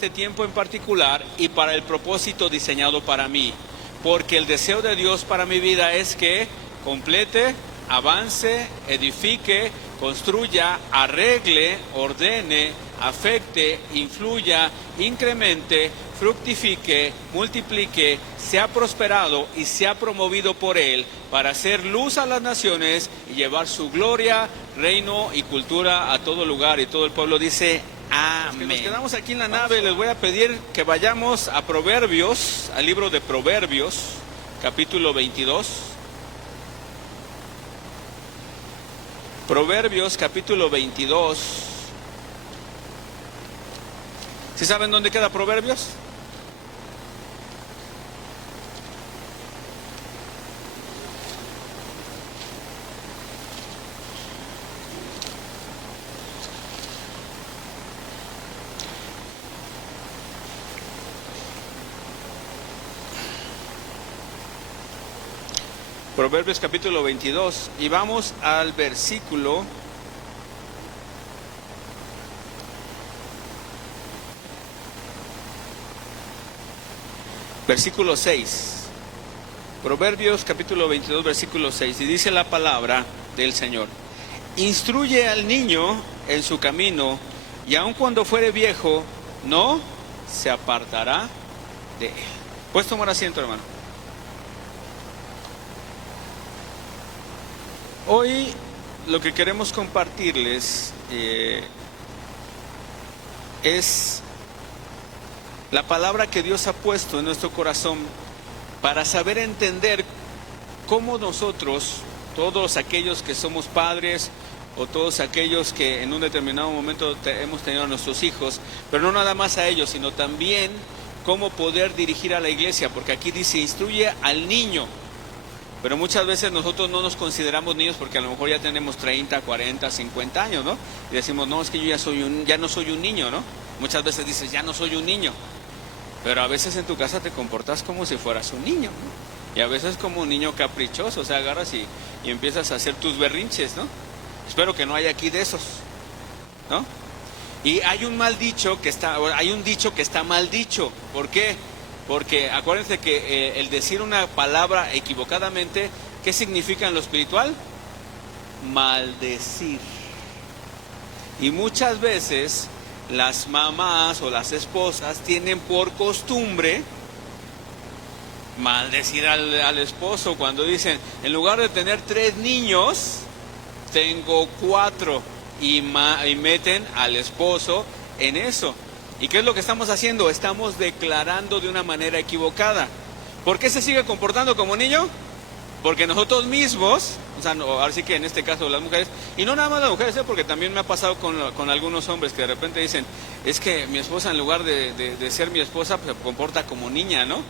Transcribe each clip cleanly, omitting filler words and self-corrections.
este tiempo en particular y para el propósito diseñado para mí. Porque el deseo de Dios para mi vida es que complete, avance, edifique, construya, arregle, ordene, afecte, influya, incremente, fructifique, multiplique, sea prosperado y sea promovido por Él para hacer luz a las naciones y llevar su gloria, reino y cultura a todo lugar. Y todo el pueblo dice amén. Nos quedamos aquí en la nave. Les voy a pedir que vayamos a Proverbios, al libro de Proverbios, capítulo 22. Proverbios, capítulo 22. ¿Sí saben dónde queda Proverbios? Proverbios capítulo 22 y vamos al versículo 6. Proverbios capítulo 22 versículo 6 y dice la palabra del Señor: instruye al niño en su camino y aun cuando fuere viejo no se apartará de él. ¿Puedes tomar asiento, hermano? Hoy lo que queremos compartirles es la palabra que Dios ha puesto en nuestro corazón para saber entender cómo nosotros, todos aquellos que somos padres o todos aquellos que en un determinado momento hemos tenido a nuestros hijos, pero no nada más a ellos, sino también cómo poder dirigir a la iglesia, porque aquí dice instruye al niño. Pero muchas veces nosotros no nos consideramos niños porque a lo mejor ya tenemos 30, 40, 50 años, ¿no? Y decimos, no, es que yo ya no soy un niño, ¿no? Muchas veces dices, ya no soy un niño. Pero a veces en tu casa te comportas como si fueras un niño, ¿no? Y a veces como un niño caprichoso, o sea, agarras y empiezas a hacer tus berrinches, ¿no? Espero que no haya aquí de esos, ¿no? Y hay un dicho que está mal dicho. ¿Por qué? Porque acuérdense que el decir una palabra equivocadamente, ¿qué significa en lo espiritual? Maldecir. Y muchas veces las mamás o las esposas tienen por costumbre maldecir al esposo cuando dicen, en lugar de tener 3 niños, tengo 4, y meten al esposo en eso. ¿Y qué es lo que estamos haciendo? Estamos declarando de una manera equivocada. ¿Por qué se sigue comportando como niño? Porque nosotros mismos, o sea, ahora sí que en este caso las mujeres, y no nada más las mujeres, porque también me ha pasado con algunos hombres que de repente dicen, es que mi esposa en lugar de ser mi esposa, pues, se comporta como niña, ¿no?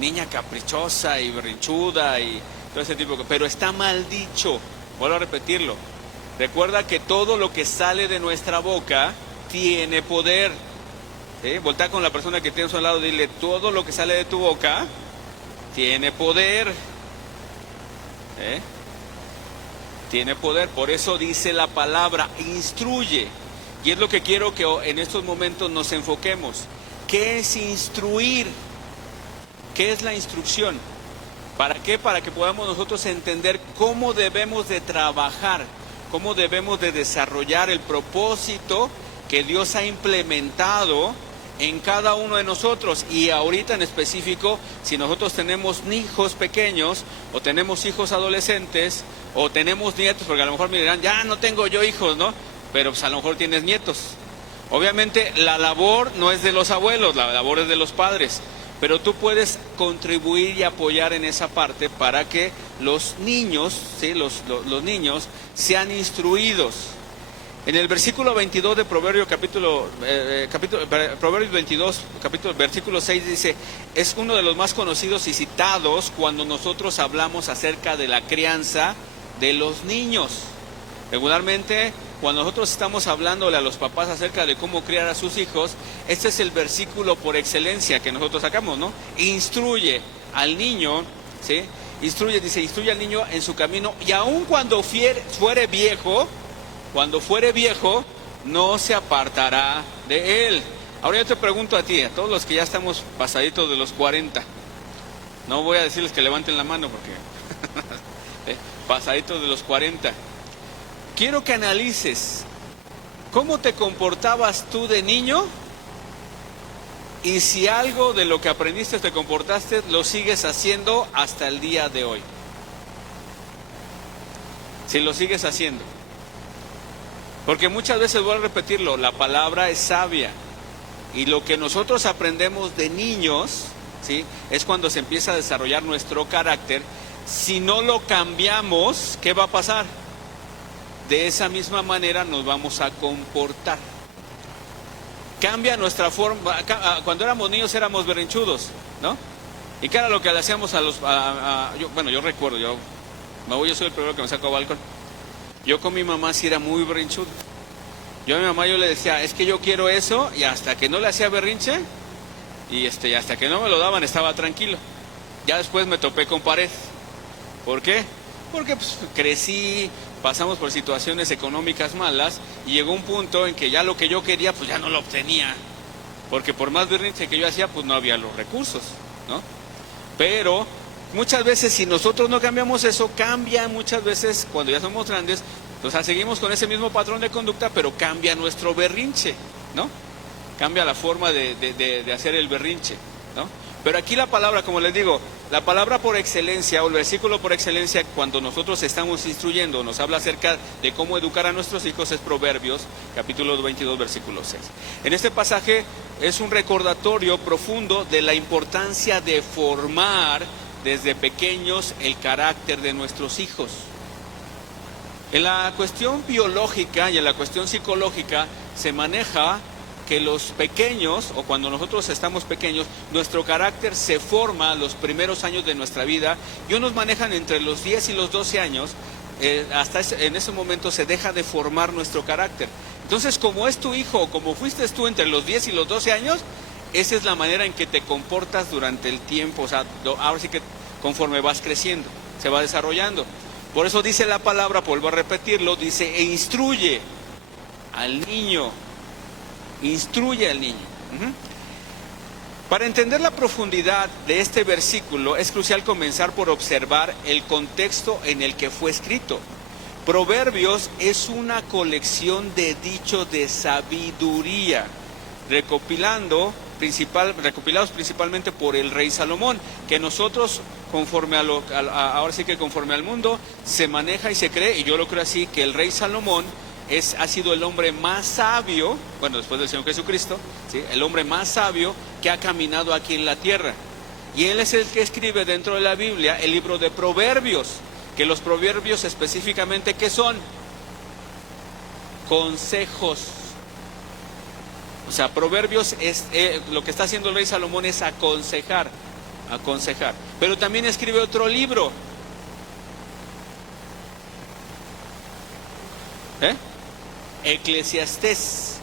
Niña caprichosa y berrinchuda y todo ese tipo de cosas. Pero está mal dicho, vuelvo a repetirlo. Recuerda que todo lo que sale de nuestra boca tiene poder. Voltea con la persona que tienes a su lado, dile, todo lo que sale de tu boca tiene poder. Tiene poder, por eso dice la palabra, instruye. Y es lo que quiero que en estos momentos nos enfoquemos. ¿Qué es instruir? ¿Qué es la instrucción? ¿Para qué? Para que podamos nosotros entender cómo debemos de trabajar, cómo debemos de desarrollar el propósito que Dios ha implementado en cada uno de nosotros. Y ahorita en específico, si nosotros tenemos hijos pequeños o tenemos hijos adolescentes o tenemos nietos, porque a lo mejor me dirán, ya no tengo yo hijos, ¿no? Pero pues a lo mejor tienes nietos. Obviamente la labor no es de los abuelos, la labor es de los padres, pero tú puedes contribuir y apoyar en esa parte para que los niños, ¿sí? los niños sean instruidos. En el versículo 22 de Proverbios, Proverbios 22, versículo 6 dice, es uno de los más conocidos y citados cuando nosotros hablamos acerca de la crianza de los niños. Regularmente, cuando nosotros estamos hablándole a los papás acerca de cómo criar a sus hijos, este es el versículo por excelencia que nosotros sacamos, ¿no? Instruye al niño, ¿sí? Instruye al niño en su camino, y aun cuando fuere viejo, no se apartará de él. Ahora yo te pregunto a ti, a todos los que ya estamos pasaditos de los 40, no voy a decirles que levanten la mano porque pasaditos de los 40, quiero que analices cómo te comportabas tú de niño y si algo de lo que aprendiste te comportaste lo sigues haciendo hasta el día de hoy. Si lo sigues haciendo. Porque muchas veces, voy a repetirlo, la palabra es sabia. Y lo que nosotros aprendemos de niños, ¿sí?, es cuando se empieza a desarrollar nuestro carácter. Si no lo cambiamos, ¿qué va a pasar? De esa misma manera nos vamos a comportar. Cambia nuestra forma. Cuando éramos niños éramos berrinchudos, ¿no? ¿Y qué era lo que le hacíamos a los... yo recuerdo, yo soy el primero que me saco a balcón. Yo con mi mamá sí era muy berrinchudo. Yo a mi mamá yo le decía, es que yo quiero eso, y hasta que no le hacía berrinche, y hasta que no me lo daban estaba tranquilo. Ya después me topé con pared. ¿Por qué? Porque pues, crecí, pasamos por situaciones económicas malas, y llegó un punto en que ya lo que yo quería, pues ya no lo obtenía. Porque por más berrinche que yo hacía, pues no había los recursos, ¿no? Pero muchas veces si nosotros no cambiamos eso, cambia muchas veces cuando ya somos grandes. O sea, seguimos con ese mismo patrón de conducta, pero cambia nuestro berrinche, ¿no? Cambia la forma de hacer el berrinche, ¿no? Pero aquí la palabra, como les digo, la palabra por excelencia o el versículo por excelencia cuando nosotros estamos instruyendo, nos habla acerca de cómo educar a nuestros hijos, es Proverbios, capítulo 22, versículo 6. En este pasaje es un recordatorio profundo de la importancia de formar desde pequeños el carácter de nuestros hijos. En la cuestión biológica y en la cuestión psicológica se maneja que los pequeños, o cuando nosotros estamos pequeños, nuestro carácter se forma los primeros años de nuestra vida, y unos manejan entre los 10 y los 12 años, en ese momento se deja de formar nuestro carácter. Entonces, como es tu hijo, o como fuiste tú entre los 10 y los 12 años, esa es la manera en que te comportas durante el tiempo, o sea, ahora sí que conforme vas creciendo, se va desarrollando. Por eso dice la palabra, vuelvo a repetirlo, dice, e instruye al niño. Instruye al niño. Para entender la profundidad de este versículo es crucial comenzar por observar el contexto en el que fue escrito. Proverbios es una colección de dichos de sabiduría, recopilados principalmente por el rey Salomón, que nosotros conforme ahora sí que conforme al mundo se maneja y se cree, y yo lo creo así, que el rey Salomón ha sido el hombre más sabio, bueno, después del Señor Jesucristo, ¿sí?, el hombre más sabio que ha caminado aquí en la tierra. Y él es el que escribe dentro de la Biblia el libro de Proverbios, que los proverbios específicamente, ¿qué son? Consejos. O sea, Proverbios es lo que está haciendo el rey Salomón es aconsejar. Pero también escribe otro libro. Eclesiastés.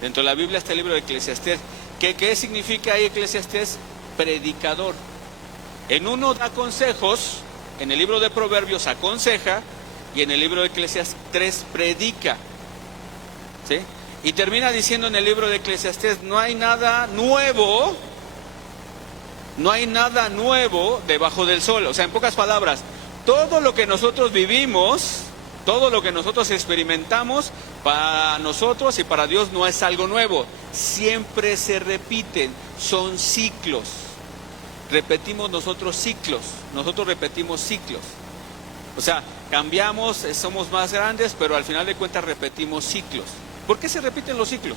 Dentro de la Biblia está el libro de Eclesiastés. ¿Qué significa ahí Eclesiastés? Predicador. En uno da consejos, en el libro de Proverbios aconseja, y en el libro de Eclesiastés predica. ¿Sí? Y termina diciendo en el libro de Eclesiastés, no hay nada nuevo debajo del sol. O sea, en pocas palabras, todo lo que nosotros vivimos, todo lo que nosotros experimentamos, para nosotros y para Dios no es algo nuevo. Siempre se repiten, son ciclos. Nosotros repetimos ciclos. O sea, cambiamos, somos más grandes, pero al final de cuentas repetimos ciclos. ¿Por qué se repiten los ciclos?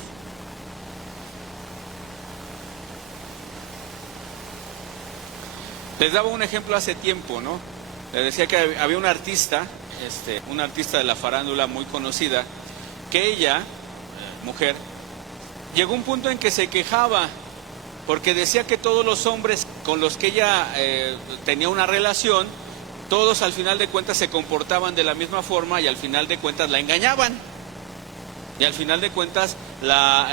Les daba un ejemplo hace tiempo, ¿no? Les decía que había una artista de la farándula muy conocida, que ella, mujer, llegó a un punto en que se quejaba, porque decía que todos los hombres con los que ella tenía una relación, todos al final de cuentas se comportaban de la misma forma y al final de cuentas la engañaban. Y al final de cuentas la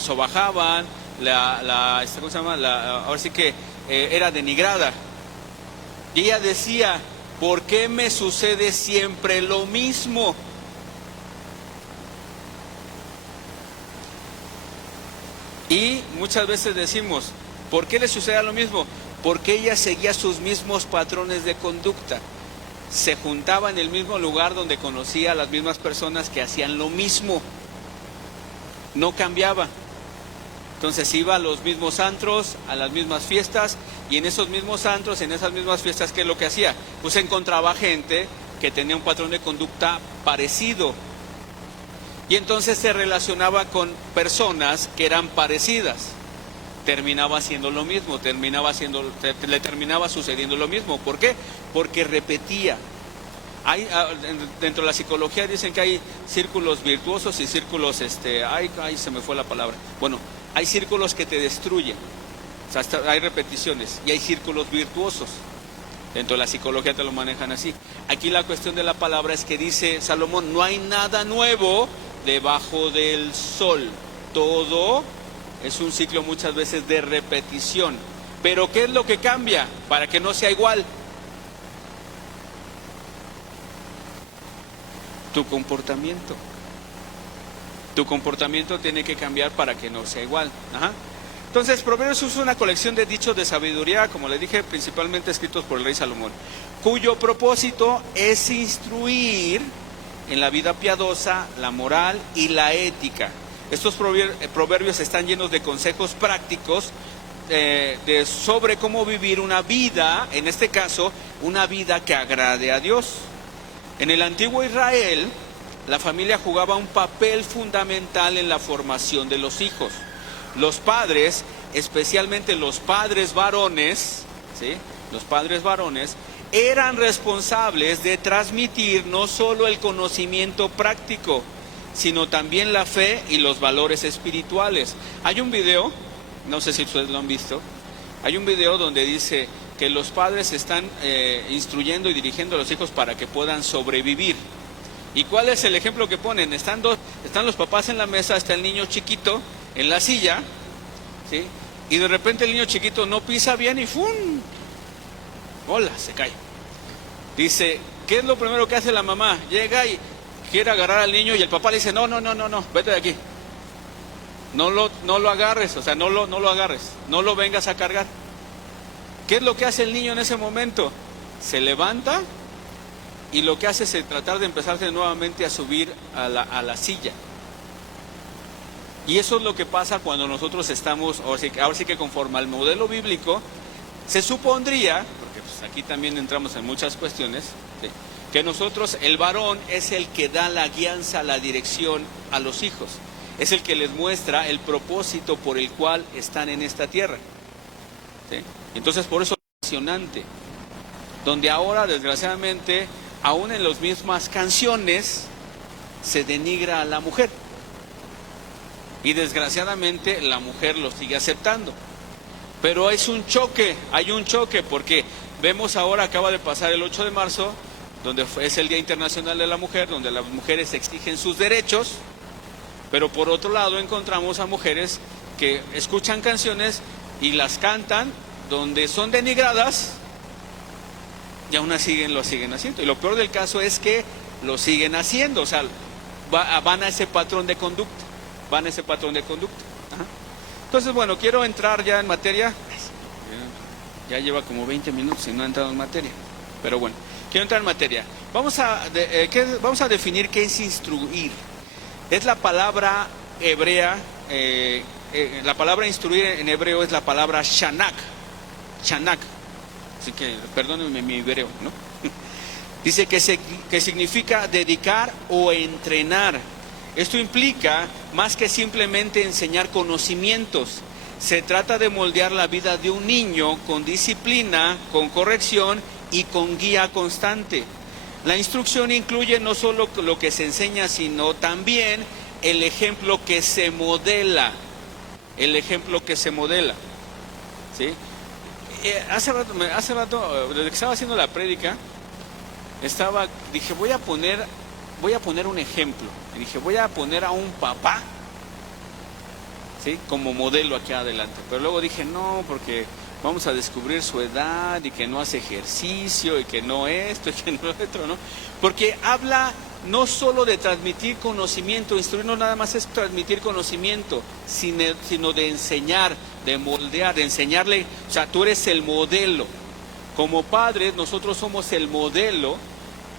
sobajaban, ¿cómo se llama? Ahora sí que era denigrada. Y ella decía, ¿por qué me sucede siempre lo mismo? muchas veces decimos, ¿por qué le sucedía lo mismo? Porque ella seguía sus mismos patrones de conducta. Se juntaba en el mismo lugar donde conocía a las mismas personas que hacían lo mismo. No cambiaba. Entonces iba a los mismos antros, a las mismas fiestas, y en esos mismos antros, en esas mismas fiestas, ¿qué es lo que hacía? Pues encontraba gente que tenía un patrón de conducta parecido. Y entonces se relacionaba con personas que eran parecidas. Terminaba haciendo lo mismo, le terminaba sucediendo lo mismo. ¿Por qué? Porque repetía. Dentro de la psicología dicen que hay círculos virtuosos y círculos, se me fue la palabra. Bueno, hay círculos que te destruyen, o sea, hay repeticiones, y hay círculos virtuosos. Dentro de la psicología te lo manejan así. Aquí la cuestión de la palabra es que dice Salomón, no hay nada nuevo debajo del sol. Todo es un ciclo muchas veces de repetición. Pero ¿qué es lo que cambia para que no sea igual? Tu comportamiento. Tu comportamiento tiene que cambiar para que no sea igual. Ajá. Entonces, Proverbios es una colección de dichos de sabiduría, como le dije, principalmente escritos por el rey Salomón, cuyo propósito es instruir en la vida piadosa, la moral y la ética. Estos proverbios están llenos de consejos prácticos sobre cómo vivir una vida, en este caso, una vida que agrade a Dios. En el antiguo Israel, la familia jugaba un papel fundamental en la formación de los hijos. Los padres, especialmente los padres varones, ¿sí? Los padres varones, eran responsables de transmitir no solo el conocimiento práctico, sino también la fe y los valores espirituales. Hay un video, no sé si ustedes lo han visto, hay un video donde dice que los padres están instruyendo y dirigiendo a los hijos para que puedan sobrevivir. ¿Y cuál es el ejemplo que ponen? Están los papás en la mesa, está el niño chiquito en la silla, ¿sí? Y de repente el niño chiquito no pisa bien y ¡fum! ¡Hola! Se cae. Dice, ¿qué es lo primero que hace la mamá? Llega y quiere agarrar al niño y el papá le dice, no, vete de aquí. No lo agarres, o sea, no lo agarres, no lo vengas a cargar. ¿Qué es lo que hace el niño en ese momento? Se levanta y lo que hace es tratar de empezarse nuevamente a subir a la silla. Y eso es lo que pasa cuando nosotros estamos, ahora sí que conforme al modelo bíblico, se supondría, porque pues aquí también entramos en muchas cuestiones, ¿sí?, que nosotros, el varón es el que da la guianza, la dirección a los hijos, es el que les muestra el propósito por el cual están en esta tierra, ¿sí? Entonces por eso es impresionante, donde ahora desgraciadamente, aún en las mismas canciones, se denigra a la mujer. Y desgraciadamente la mujer lo sigue aceptando. Pero hay un choque, porque vemos ahora, acaba de pasar el 8 de marzo, donde es el Día Internacional de la Mujer, donde las mujeres exigen sus derechos, pero por otro lado encontramos a mujeres que escuchan canciones y las cantan, donde son denigradas, y aún así lo siguen haciendo. Y lo peor del caso es que lo siguen haciendo, o sea, van a ese patrón de conducta. Ajá. Entonces, bueno, quiero entrar ya en materia. Ya lleva como 20 minutos y no ha entrado en materia. Pero bueno, quiero entrar en materia. Vamos a definir qué es instruir. Es la palabra hebrea, la palabra instruir en hebreo es la palabra shanak. Así que perdónenme mi hebreo, ¿no? Dice que significa dedicar o entrenar. Esto implica más que simplemente enseñar conocimientos. Se trata de moldear la vida de un niño con disciplina, con corrección y con guía constante. La instrucción incluye no solo lo que se enseña, sino también el ejemplo que se modela. ¿Sí? Hace rato, desde que estaba haciendo la prédica, dije, voy a poner un ejemplo. Y dije, voy a poner a un papá, ¿sí?, como modelo aquí adelante. Pero luego dije, no, porque vamos a descubrir su edad y que no hace ejercicio y que no esto y que no otro, ¿no? Porque habla no solo de transmitir conocimiento, instruir no nada más es transmitir conocimiento, sino de enseñar, de moldear, de enseñarle, o sea, tú eres el modelo. Como padres, nosotros somos el modelo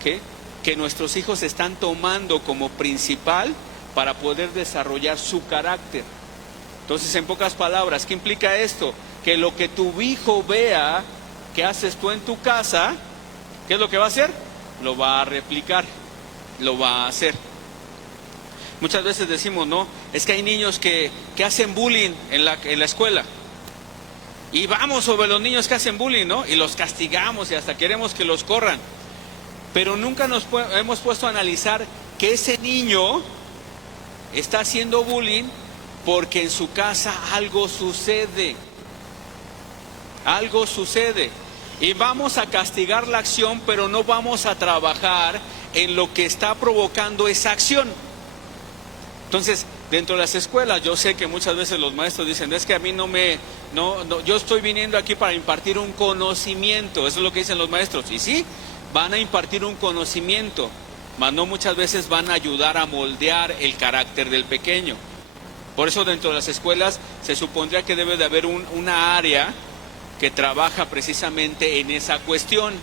que nuestros hijos están tomando como principal para poder desarrollar su carácter. Entonces, en pocas palabras, ¿qué implica esto? Que lo que tu hijo vea que haces tú en tu casa, ¿qué es lo que va a hacer? Lo va a replicar, lo va a hacer. Muchas veces decimos, no, es que hay niños que hacen bullying en la escuela. Y vamos sobre los niños que hacen bullying, ¿no? Y los castigamos y hasta queremos que los corran. Pero nunca nos hemos puesto a analizar que ese niño está haciendo bullying porque en su casa algo sucede. Algo sucede. Y vamos a castigar la acción, pero no vamos a trabajar en lo que está provocando esa acción. Entonces, dentro de las escuelas, yo sé que muchas veces los maestros dicen, es que a mí yo estoy viniendo aquí para impartir un conocimiento, eso es lo que dicen los maestros. Y sí, van a impartir un conocimiento, mas no muchas veces van a ayudar a moldear el carácter del pequeño. Por eso dentro de las escuelas se supondría que debe de haber una área que trabaja precisamente en esa cuestión,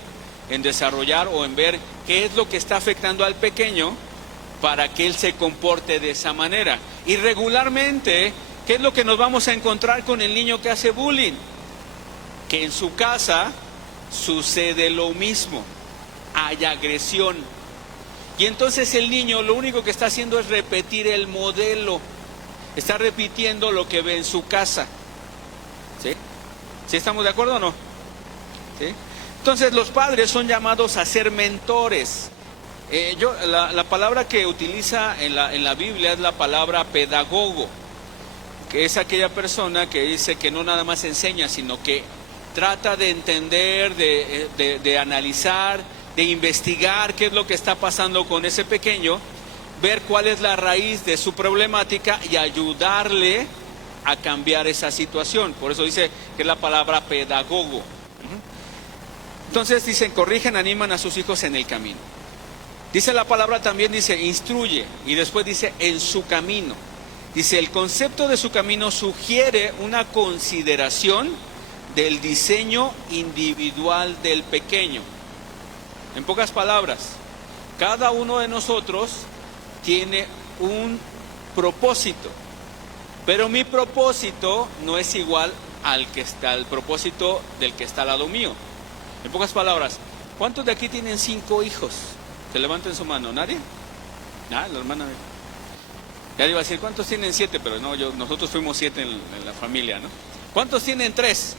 en desarrollar o en ver qué es lo que está afectando al pequeño para que él se comporte de esa manera. Y regularmente, ¿qué es lo que nos vamos a encontrar con el niño que hace bullying? Que en su casa sucede lo mismo, hay agresión. Y entonces el niño lo único que está haciendo es repetir el modelo, está repitiendo lo que ve en su casa. ¿Sí? ¿Sí estamos de acuerdo o no? ¿Sí? Entonces los padres son llamados a ser mentores. La palabra que utiliza en la Biblia es la palabra pedagogo, que es aquella persona que dice que no nada más enseña, sino que trata de entender, de analizar, de investigar qué es lo que está pasando con ese pequeño, ver cuál es la raíz de su problemática y ayudarle a cambiar esa situación. Por eso dice que es la palabra pedagogo. Entonces dicen, corrigen, animan a sus hijos en el camino. Dice la palabra también, dice, instruye, y después dice, en su camino. Dice, el concepto de su camino sugiere una consideración del diseño individual del pequeño. En pocas palabras, cada uno de nosotros tiene un propósito, pero mi propósito no es igual al propósito del que está al lado mío. En pocas palabras, ¿cuántos de aquí tienen 5 hijos? Que levanten su mano. ¿Nadie? Ah, la hermana. Ya le iba a decir, ¿cuántos tienen 7? Pero no, nosotros fuimos 7 en la familia, ¿no? ¿Cuántos tienen 3?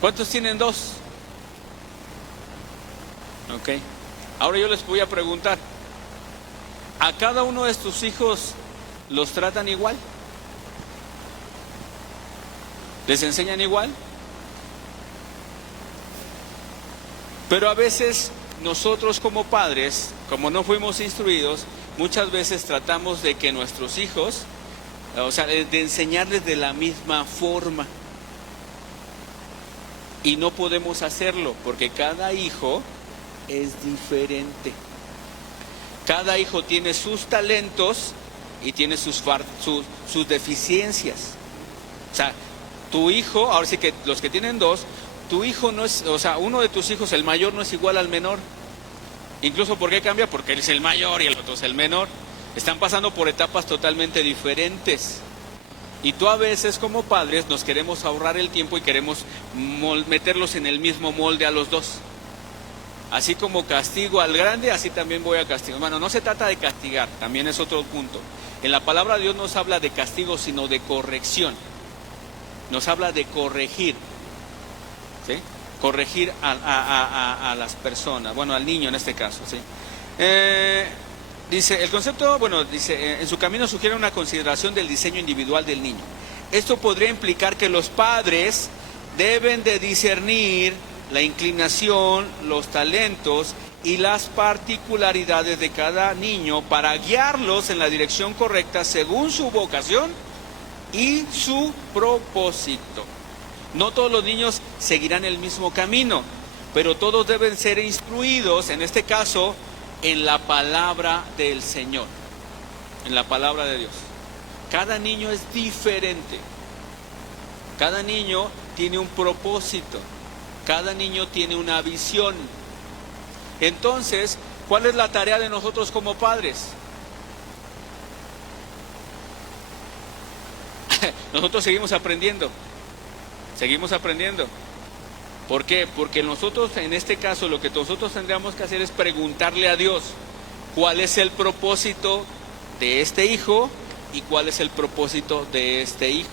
¿Cuántos tienen 2? Ok. Ahora yo les voy a preguntar, ¿a cada uno de tus hijos los tratan igual? ¿Les enseñan igual? Pero a veces nosotros como padres, como no fuimos instruidos, muchas veces tratamos de que nuestros hijos, o sea, de enseñarles de la misma forma. Y no podemos hacerlo porque cada hijo es diferente. Cada hijo tiene sus talentos y tiene sus deficiencias. O sea, tu hijo, ahora sí que los que tienen 2, tu hijo no es, o sea, uno de tus hijos, el mayor, no es igual al menor. Incluso, ¿por qué cambia? Porque él es el mayor y el otro es el menor. Están pasando por etapas totalmente diferentes. Y tú a veces como padres nos queremos ahorrar el tiempo y queremos meterlos en el mismo molde a los 2. Así como castigo al grande, así también voy a castigar. Bueno, no se trata de castigar, también es otro punto. En la palabra de Dios no se habla de castigo, sino de corrección. Nos habla de corregir. ¿Sí? Corregir a las personas, bueno, al niño en este caso, ¿sí? Dice, el concepto, bueno, dice, en su camino sugiere una consideración del diseño individual del niño. Esto podría implicar que los padres deben de discernir la inclinación, los talentos y las particularidades de cada niño para guiarlos en la dirección correcta según su vocación y su propósito. No todos los niños seguirán el mismo camino, pero todos deben ser instruidos, en este caso, en la palabra del Señor, en la palabra de Dios. Cada niño es diferente. Cada niño tiene un propósito. Cada niño tiene una visión. Entonces, ¿cuál es la tarea de nosotros como padres? Nosotros seguimos aprendiendo. Seguimos aprendiendo. ¿Por qué? Porque nosotros, en este caso, lo que nosotros tendríamos que hacer es preguntarle a Dios cuál es el propósito de este hijo y cuál es el propósito de este hijo.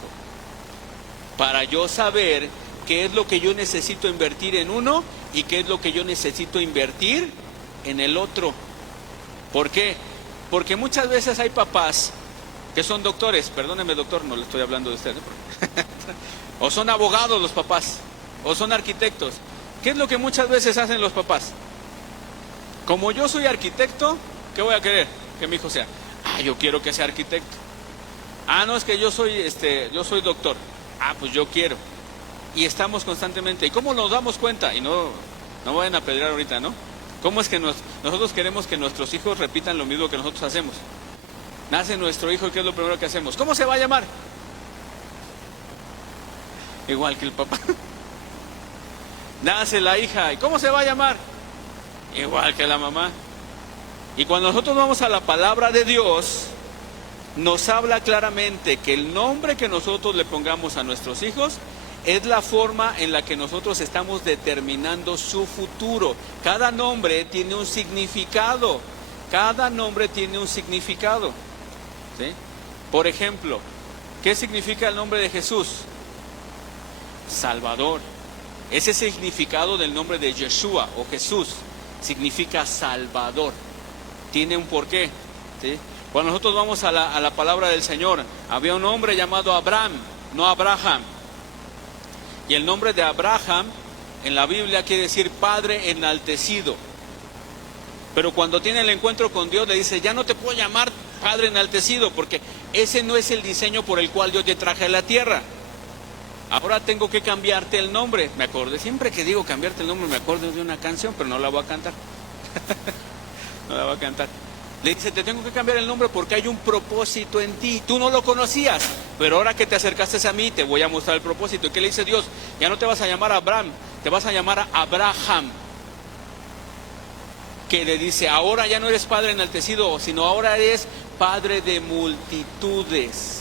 Para yo saber qué es lo que yo necesito invertir en uno y qué es lo que yo necesito invertir en el otro. ¿Por qué? Porque muchas veces hay papás que son doctores, perdóneme doctor, no le estoy hablando de usted, o son abogados los papás, o son arquitectos. ¿Qué es lo que muchas veces hacen los papás? Como yo soy arquitecto, ¿qué voy a querer? Que mi hijo sea. Yo quiero que sea arquitecto. No, es que yo soy doctor. Pues yo quiero. Y estamos constantemente. ¿Y cómo nos damos cuenta? Y no vayan a pedrear ahorita, ¿no? ¿Cómo es que nosotros queremos que nuestros hijos repitan lo mismo que nosotros hacemos? Nace nuestro hijo y ¿qué es lo primero que hacemos? ¿Cómo se va a llamar? Igual que el papá. Nace la hija, ¿y cómo se va a llamar? Igual que la mamá. Y cuando nosotros vamos a la palabra de Dios, nos habla claramente que el nombre que nosotros le pongamos a nuestros hijos es la forma en la que nosotros estamos determinando su futuro. Cada nombre tiene un significado. Cada nombre tiene un significado. ¿Sí? Por ejemplo, ¿qué significa el nombre de Jesús? Salvador. Ese significado del nombre de Yeshua o Jesús significa Salvador. Tiene un porqué. ¿Sí? Cuando nosotros vamos a la palabra del Señor, había un hombre llamado Abraham, no Abraham. Y el nombre de Abraham en la Biblia quiere decir Padre enaltecido. Pero cuando tiene el encuentro con Dios le dice, ya no te puedo llamar Padre enaltecido, porque ese no es el diseño por el cual yo te traje a la tierra. Ahora tengo que cambiarte el nombre. Me acordé, siempre que digo cambiarte el nombre me acuerdo de una canción, pero no la voy a cantar. No la voy a cantar. Le dice, te tengo que cambiar el nombre porque hay un propósito en ti. Tú no lo conocías, pero ahora que te acercaste a mí te voy a mostrar el propósito. ¿Y qué le dice Dios? Ya no te vas a llamar Abraham, te vas a llamar Abraham. Que le dice, ahora ya no eres padre enaltecido, sino ahora eres padre de multitudes.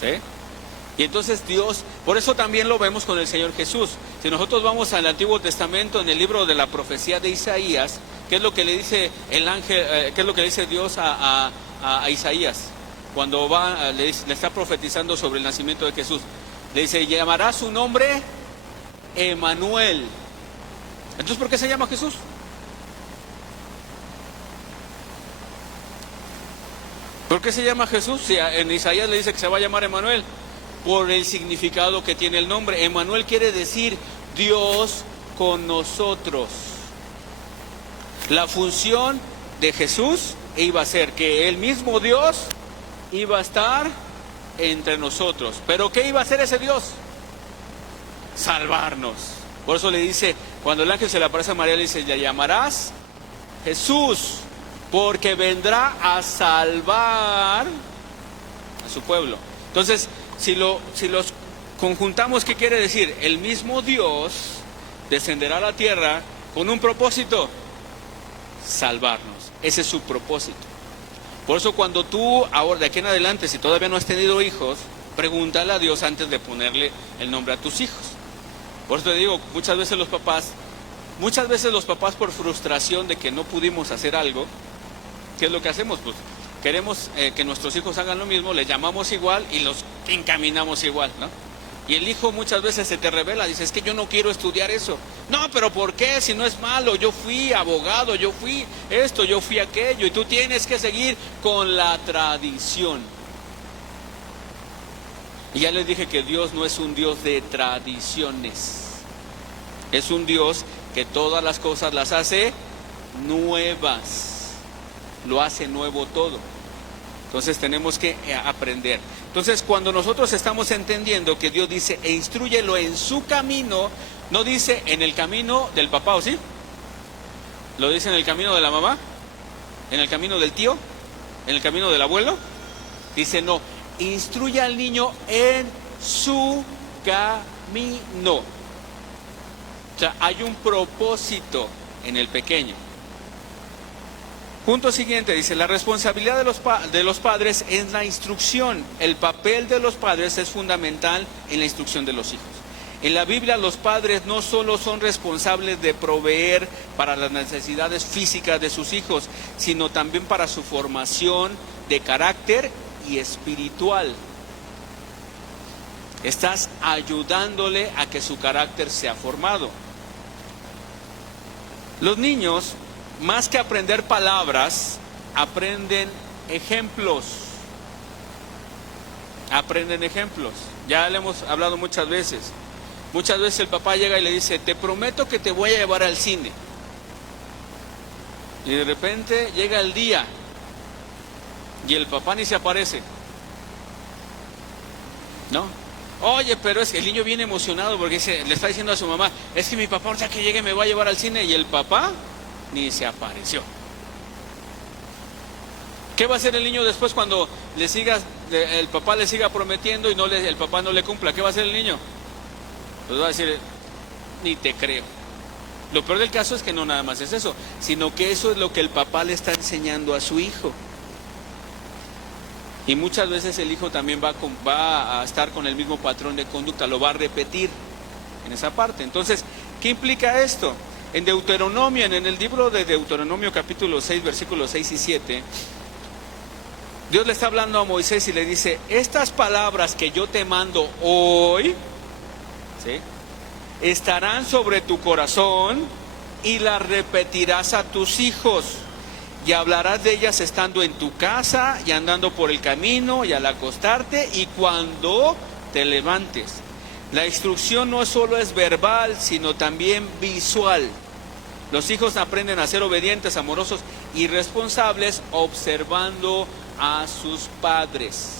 ¿Sí? Y entonces Dios, por eso también lo vemos con el Señor Jesús. Si nosotros vamos al Antiguo Testamento, en el libro de la profecía de Isaías, ¿qué es lo que le dice el ángel, qué es lo que le dice Dios a Isaías? Cuando le está profetizando sobre el nacimiento de Jesús. Le dice, llamará su nombre Emanuel. Entonces, ¿por qué se llama Jesús? ¿Por qué se llama Jesús? Si en Isaías le dice que se va a llamar Emanuel. Por el significado que tiene el nombre. Emanuel quiere decir Dios con nosotros. La función de Jesús iba a ser que el mismo Dios iba a estar entre nosotros. ¿Pero qué iba a hacer ese Dios? Salvarnos. Por eso le dice, cuando el ángel se le aparece a María, le dice, le llamarás Jesús, porque vendrá a salvar a su pueblo. Entonces, si los conjuntamos, ¿qué quiere decir? El mismo Dios descenderá a la tierra con un propósito: salvarnos. Ese es su propósito. Por eso cuando tú, ahora de aquí en adelante, si todavía no has tenido hijos, pregúntale a Dios antes de ponerle el nombre a tus hijos. Por eso te digo, muchas veces los papás por frustración de que no pudimos hacer algo, ¿qué es lo que hacemos? Pues queremos que nuestros hijos hagan lo mismo, les llamamos igual y los encaminamos igual, ¿no? Y el hijo muchas veces se te revela, dice, es que yo no quiero estudiar eso. No, pero ¿por qué? Si no es malo, yo fui abogado, yo fui esto, yo fui aquello, y tú tienes que seguir con la tradición. Y ya les dije que Dios no es un Dios de tradiciones. Es un Dios que todas las cosas las hace nuevas. Lo hace nuevo todo. Entonces tenemos que aprender. Entonces cuando nosotros estamos entendiendo que Dios dice, e instrúyelo en su camino, no dice en el camino del papá, ¿o sí? ¿Lo dice en el camino de la mamá? ¿En el camino del tío? ¿En el camino del abuelo? Dice no, instruye al niño en su camino. O sea, hay un propósito en el pequeño. Punto siguiente, dice, la responsabilidad de los padres es la instrucción. El papel de los padres es fundamental en la instrucción de los hijos. En la Biblia los padres no solo son responsables de proveer para las necesidades físicas de sus hijos, sino también para su formación de carácter y espiritual. Estás ayudándole a que su carácter sea formado. Los niños, más que aprender palabras, aprenden ejemplos. Aprenden ejemplos. Ya le hemos hablado muchas veces. Muchas veces el papá llega y le dice, te prometo que te voy a llevar al cine. Y de repente llega el día y el papá ni se aparece. ¿No? Oye, pero es que el niño viene emocionado porque le está diciendo a su mamá, es que mi papá ahorita que llegue me va a llevar al cine, y el papá ni se apareció. ¿Qué va a hacer el niño después cuando el papá le siga prometiendo y el papá no le cumpla? ¿Qué va a hacer el niño? Pues va a decir, ni te creo. Lo peor del caso es que no nada más es eso, sino que eso es lo que el papá le está enseñando a su hijo. Y muchas veces el hijo también va a estar con el mismo patrón de conducta, lo va a repetir en esa parte. Entonces, ¿qué implica esto? En Deuteronomio, en el libro de Deuteronomio capítulo 6, versículos 6 y 7, Dios le está hablando a Moisés y le dice, estas palabras que yo te mando hoy, ¿sí?, estarán sobre tu corazón y las repetirás a tus hijos. Y hablarás de ellas estando en tu casa y andando por el camino y al acostarte y cuando te levantes. La instrucción no solo es verbal, sino también visual. Los hijos aprenden a ser obedientes, amorosos y responsables observando a sus padres.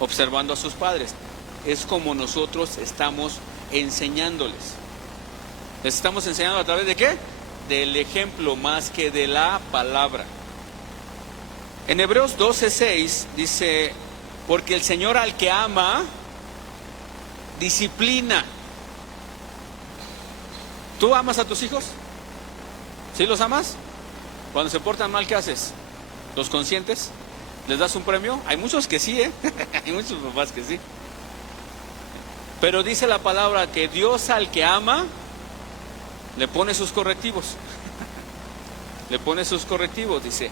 Observando a sus padres. Es como nosotros estamos enseñándoles. ¿Les estamos enseñando a través de qué? Del ejemplo más que de la palabra. En Hebreos 12:6 dice, porque el Señor al que ama, disciplina. ¿Tú amas a tus hijos? ¿Sí los amas? Cuando se portan mal, ¿qué haces? ¿Los consientes? ¿Les das un premio? Hay muchos que sí, hay muchos papás que sí. Pero dice la palabra que Dios al que ama, le pone sus correctivos. Le pone sus correctivos, dice.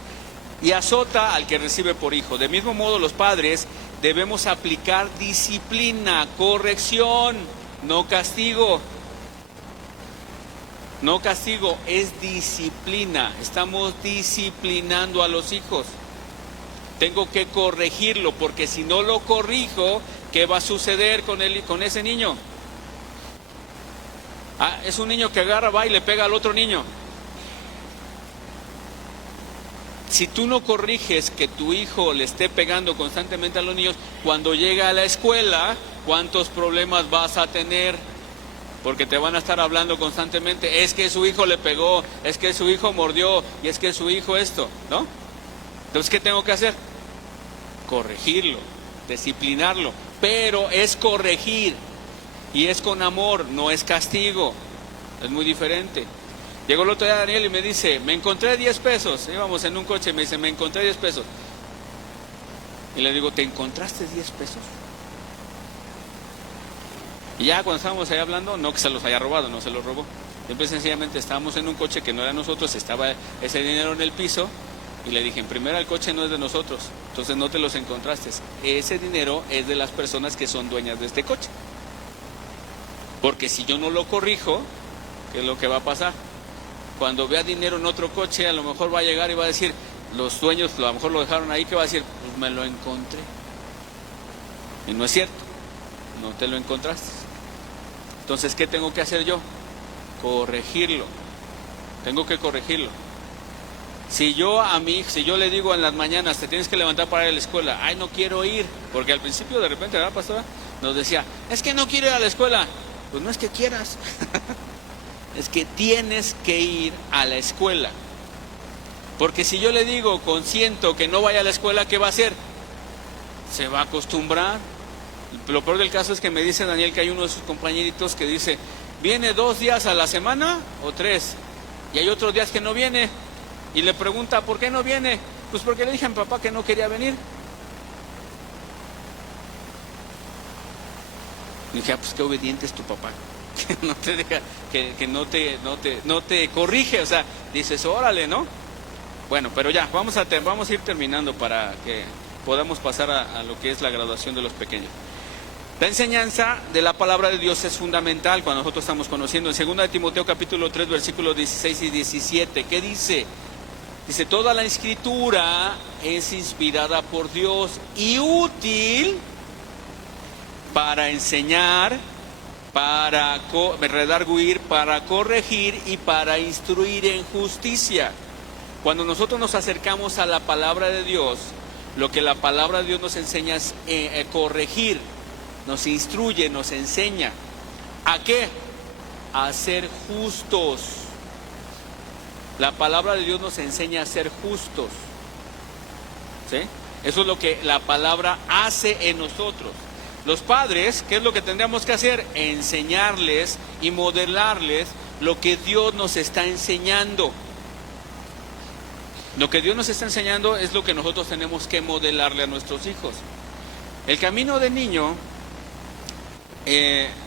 Y azota al que recibe por hijo. De mismo modo, los padres debemos aplicar disciplina, corrección, no castigo. No castigo, es disciplina. Estamos disciplinando a los hijos. Tengo que corregirlo, porque si no lo corrijo, ¿qué va a suceder con ese niño? Es un niño que agarra, va y le pega al otro niño. Si tú no corriges que tu hijo le esté pegando constantemente a los niños, cuando llega a la escuela, ¿cuántos problemas vas a tener? Porque te van a estar hablando constantemente, es que su hijo le pegó, es que su hijo mordió, y es que su hijo esto, ¿no? Entonces, ¿qué tengo que hacer? Corregirlo, disciplinarlo, pero es corregir. Y es con amor, no es castigo. Es muy diferente. Llegó el otro día Daniel y me dice, me encontré 10 pesos. Íbamos en un coche y me dice, me encontré 10 pesos. Y le digo, ¿te encontraste 10 pesos? Y ya cuando estábamos ahí hablando, no que se los haya robado, no se los robó. Siempre sencillamente estábamos en un coche que no era nosotros, estaba ese dinero en el piso. Y le dije, en primera, el coche no es de nosotros, entonces no te los encontraste. Ese dinero es de las personas que son dueñas de este coche. Porque si yo no lo corrijo, ¿qué es lo que va a pasar? Cuando vea dinero en otro coche, a lo mejor va a llegar y va a decir, los dueños a lo mejor lo dejaron ahí, ¿qué va a decir? Pues me lo encontré. Y no es cierto, no te lo encontraste. Entonces, ¿qué tengo que hacer yo? Corregirlo. Tengo que corregirlo. Si yo le digo en las mañanas, te tienes que levantar para ir a la escuela, ay, no quiero ir, porque al principio de repente la pastora nos decía, es que no quiero ir a la escuela. Pues no es que quieras. es que tienes que ir a la escuela. Porque si yo le digo, consiento que no vaya a la escuela, ¿qué va a hacer? Se va a acostumbrar. Lo peor del caso es que me dice Daniel que hay uno de sus compañeritos que dice, ¿viene 2 días a la semana o 3? Y hay otros días que no viene. Y le pregunta, ¿por qué no viene? Pues porque le dije a mi papá que no quería venir. Y dije, pues qué obediente es tu papá, que no te deja, que no te corrige, o sea, dices, órale, ¿no? Bueno, pero ya, vamos a ir terminando para que podamos pasar a lo que es la graduación de los pequeños. La enseñanza de la palabra de Dios es fundamental cuando nosotros estamos conociendo. En 2 de Timoteo capítulo 3, versículos 16 y 17, ¿qué dice? Dice, toda la escritura es inspirada por Dios y útil para enseñar, para redarguir, para corregir y para instruir en justicia. Cuando nosotros nos acercamos a la palabra de Dios, lo que la palabra de Dios nos enseña es corregir, nos instruye, nos enseña. ¿A qué? A ser justos. La palabra de Dios nos enseña a ser justos. ¿Sí? Eso es lo que la palabra hace en nosotros. Los padres, ¿qué es lo que tendríamos que hacer? Enseñarles y modelarles lo que Dios nos está enseñando. Lo que Dios nos está enseñando es lo que nosotros tenemos que modelarle a nuestros hijos. El camino del niño,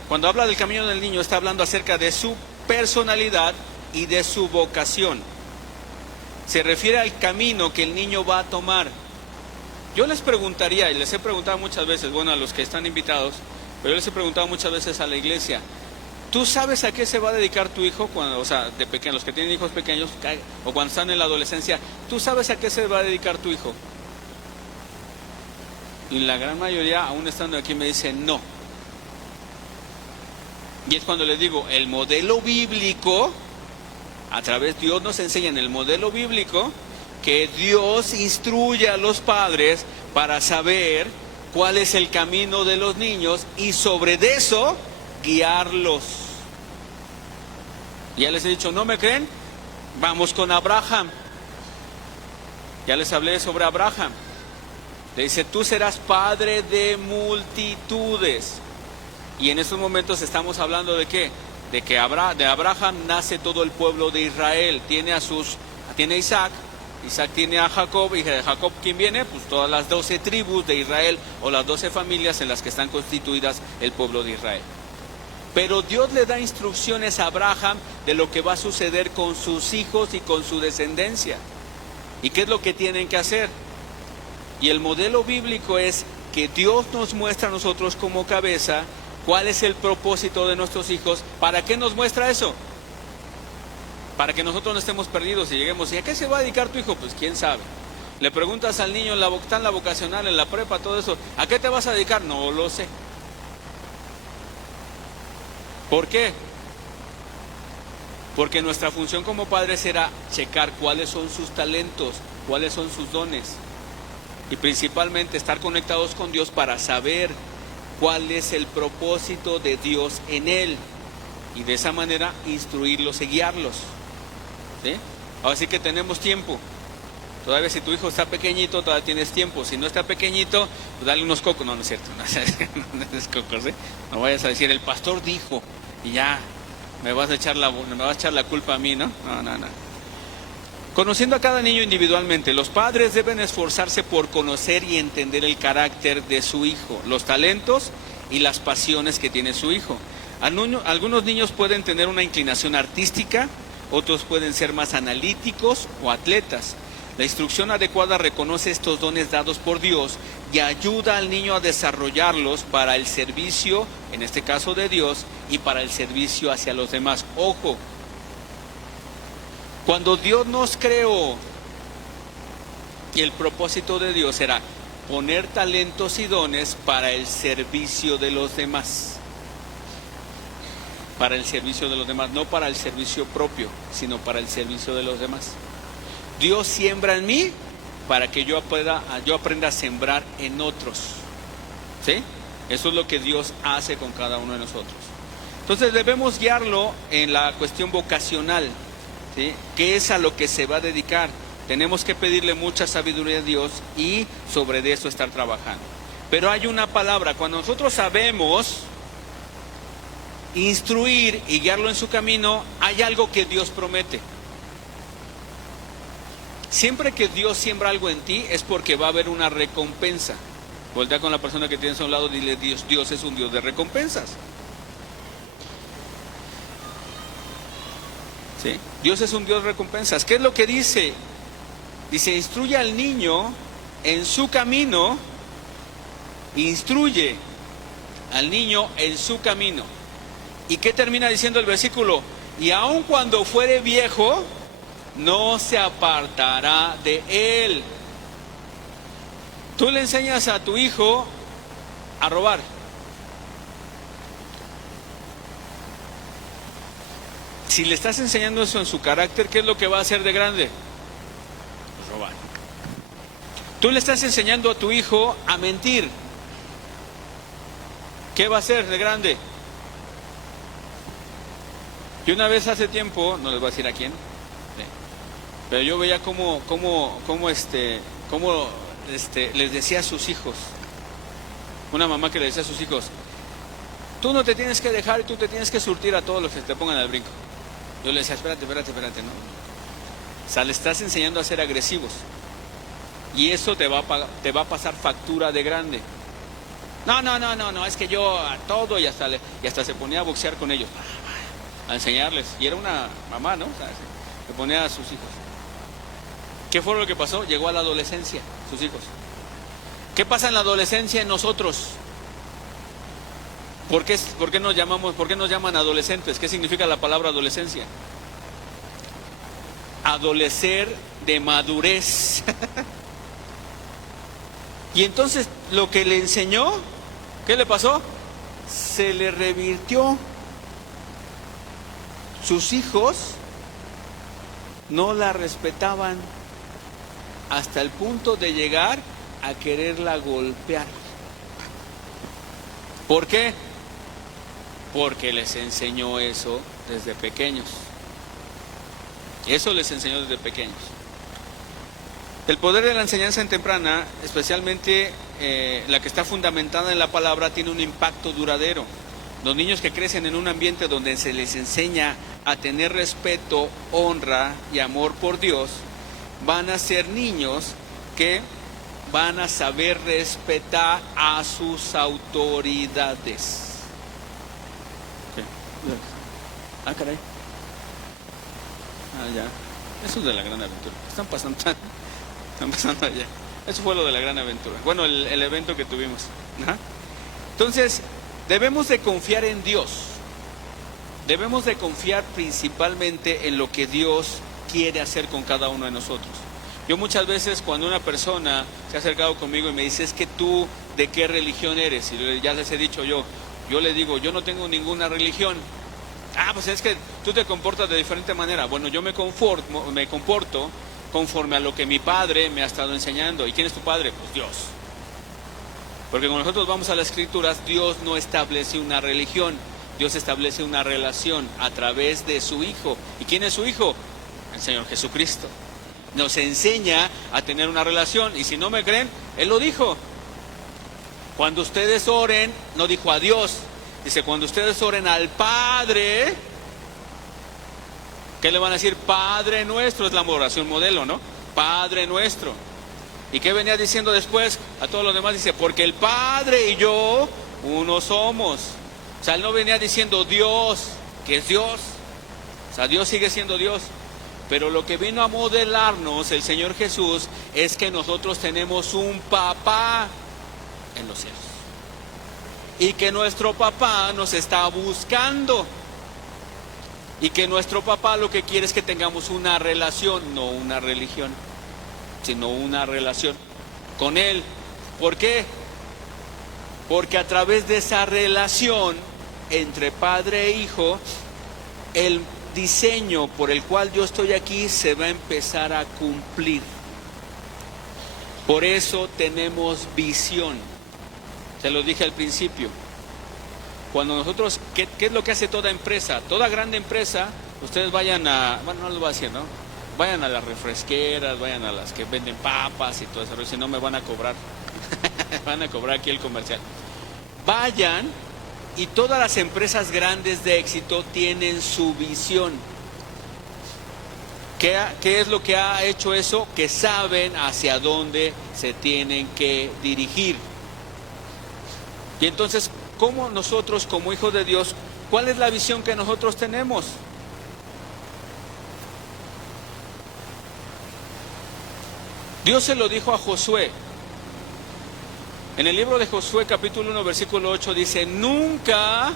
cuando habla del camino del niño, está hablando acerca de su personalidad y de su vocación. Se refiere al camino que el niño va a tomar. Yo les preguntaría, y les he preguntado muchas veces, bueno, a los que están invitados, pero yo les he preguntado muchas veces a la iglesia, ¿tú sabes a qué se va a dedicar tu hijo? Cuando, o sea, de pequeños, los que tienen hijos pequeños, o cuando están en la adolescencia, ¿tú sabes a qué se va a dedicar tu hijo? Y la gran mayoría, aún estando aquí, me dicen no. Y es cuando les digo, el modelo bíblico, a través de Dios nos enseña en el modelo bíblico, que Dios instruye a los padres para saber cuál es el camino de los niños y sobre eso guiarlos. Ya les he dicho, ¿no me creen? Vamos con Abraham. Ya les hablé sobre Abraham. Le dice, tú serás padre de multitudes. Y en estos momentos estamos hablando de ¿qué? De que de Abraham nace todo el pueblo de Israel. Tiene a Isaac. Isaac tiene a Jacob, y de Jacob, ¿quién viene? Pues todas las 12 tribus de Israel, o las 12 familias en las que están constituidas el pueblo de Israel. Pero Dios le da instrucciones a Abraham de lo que va a suceder con sus hijos y con su descendencia. ¿Y qué es lo que tienen que hacer? Y el modelo bíblico es que Dios nos muestra a nosotros como cabeza cuál es el propósito de nuestros hijos. ¿Para qué nos muestra eso? Para que nosotros no estemos perdidos y lleguemos, ¿y a qué se va a dedicar tu hijo? Pues quién sabe. Le preguntas al niño, está en la vocacional, en la prepa, todo eso, ¿a qué te vas a dedicar? No lo sé. ¿Por qué? Porque nuestra función como padres será checar cuáles son sus talentos, cuáles son sus dones. Y principalmente estar conectados con Dios para saber cuál es el propósito de Dios en él. Y de esa manera instruirlos y guiarlos. ¿Sí? Ahora sí que tenemos tiempo. Todavía si tu hijo está pequeñito, todavía tienes tiempo. Si no está pequeñito, pues dale unos cocos. No, no es cierto, no es cocos, ¿eh? No vayas a decir, el pastor dijo, y ya me vas a echar la culpa a mí, ¿no? No. Conociendo a cada niño individualmente, los padres deben esforzarse por conocer y entender el carácter de su hijo, los talentos y las pasiones que tiene su hijo. Algunos niños pueden tener una inclinación artística, otros pueden ser más analíticos o atletas. La instrucción adecuada reconoce estos dones dados por Dios y ayuda al niño a desarrollarlos para el servicio, en este caso de Dios, y para el servicio hacia los demás. Ojo, cuando Dios nos creó, y el propósito de Dios era poner talentos y dones para el servicio de los demás. Para el servicio de los demás, no para el servicio propio, sino para el servicio de los demás. Dios siembra en mí para que yo aprenda a sembrar en otros. ¿Sí? Eso es lo que Dios hace con cada uno de nosotros. Entonces debemos guiarlo en la cuestión vocacional, ¿sí? ¿Qué es a lo que se va a dedicar? Tenemos que pedirle mucha sabiduría a Dios y sobre eso estar trabajando. Pero hay una palabra, cuando nosotros sabemos instruir y guiarlo en su camino, hay algo que Dios promete. Siempre que Dios siembra algo en ti es porque va a haber una recompensa. Voltea con la persona que tienes a un lado y dile: Dios es un Dios de recompensas. ¿Sí? Dios es un Dios de recompensas. ¿Qué es lo que dice? Dice: instruye al niño en su camino. Instruye al niño en su camino. ¿Y qué termina diciendo el versículo? Y aun cuando fuere viejo, no se apartará de él. Tú le enseñas a tu hijo a robar. Si le estás enseñando eso en su carácter, ¿qué es lo que va a hacer de grande? Pues robar. Tú le estás enseñando a tu hijo a mentir. ¿Qué va a hacer de grande? Y una vez hace tiempo, no les voy a decir a quién, pero yo veía cómo les decía a sus hijos, una mamá que le decía a sus hijos: tú no te tienes que dejar y tú te tienes que surtir a todos los que te pongan al brinco. Yo le decía: espérate, ¿no? O sea, le estás enseñando a ser agresivos y eso te va a pasar factura de grande. No, es que yo a todo y hasta se ponía a boxear con ellos, a enseñarles, y era una mamá, ¿no? O sea, se ponía a sus hijos. ¿Qué fue lo que pasó? Llegó a la adolescencia, sus hijos. ¿Qué pasa en la adolescencia en nosotros? ¿Por qué nos llaman adolescentes? ¿Qué significa la palabra adolescencia? Adolecer de madurez. Y entonces lo que le enseñó, ¿qué le pasó? Se le revirtió. Sus hijos no la respetaban hasta el punto de llegar a quererla golpear. ¿Por qué? Porque les enseñó eso desde pequeños. Eso les enseñó desde pequeños. El poder de la enseñanza en temprana, especialmente la que está fundamentada en la palabra, tiene un impacto duradero. Los niños que crecen en un ambiente donde se les enseña a tener respeto, honra y amor por Dios, van a ser niños que van a saber respetar a sus autoridades. Ah, caray. Ah, ya. Eso es de la gran aventura. Están pasando allá. Eso fue lo de la gran aventura. Bueno, el evento que tuvimos. Ajá. Entonces, debemos de confiar en Dios. Debemos de confiar principalmente en lo que Dios quiere hacer con cada uno de nosotros. Yo muchas veces, cuando una persona se ha acercado conmigo y me dice: es que tú, ¿de qué religión eres? Y ya les he dicho yo le digo: yo no tengo ninguna religión. Ah, pues es que tú te comportas de diferente manera. Bueno, yo me comporto conforme a lo que mi padre me ha estado enseñando. ¿Y quién es tu padre? Pues Dios. Porque cuando nosotros vamos a las Escrituras, Dios no establece una religión, Dios establece una relación a través de su Hijo. ¿Y quién es su Hijo? El Señor Jesucristo. Nos enseña a tener una relación. Y si no me creen, Él lo dijo. Cuando ustedes oren, no dijo a Dios, dice: cuando ustedes oren al Padre, ¿qué le van a decir? Padre nuestro, es la oración modelo, ¿no? Padre nuestro. ¿Y qué venía diciendo después? A todos los demás dice: porque el Padre y yo uno somos. O sea, Él no venía diciendo Dios, que es Dios. O sea, Dios sigue siendo Dios. Pero lo que vino a modelarnos el Señor Jesús es que nosotros tenemos un papá en los cielos. Y que nuestro papá nos está buscando. Y que nuestro papá lo que quiere es que tengamos una relación, no una religión, sino una relación con Él. ¿Por qué? Porque a través de esa relación entre padre e hijo, el diseño por el cual yo estoy aquí se va a empezar a cumplir. Por eso tenemos visión. Se lo dije al principio. Cuando nosotros, ¿qué es lo que hace toda empresa? Toda grande empresa, ustedes vayan a, bueno, no lo voy a decir, ¿no? Vayan a las refresqueras, vayan a las que venden papas y todo eso, si no me van a cobrar, van a cobrar aquí el comercial. Vayan, y todas las empresas grandes de éxito tienen su visión. ¿Qué es lo que ha hecho eso? Que saben hacia dónde se tienen que dirigir. Y entonces, ¿cómo nosotros como hijos de Dios, cuál es la visión que nosotros tenemos? Dios se lo dijo a Josué. En el libro de Josué capítulo 1 versículo 8 dice: nunca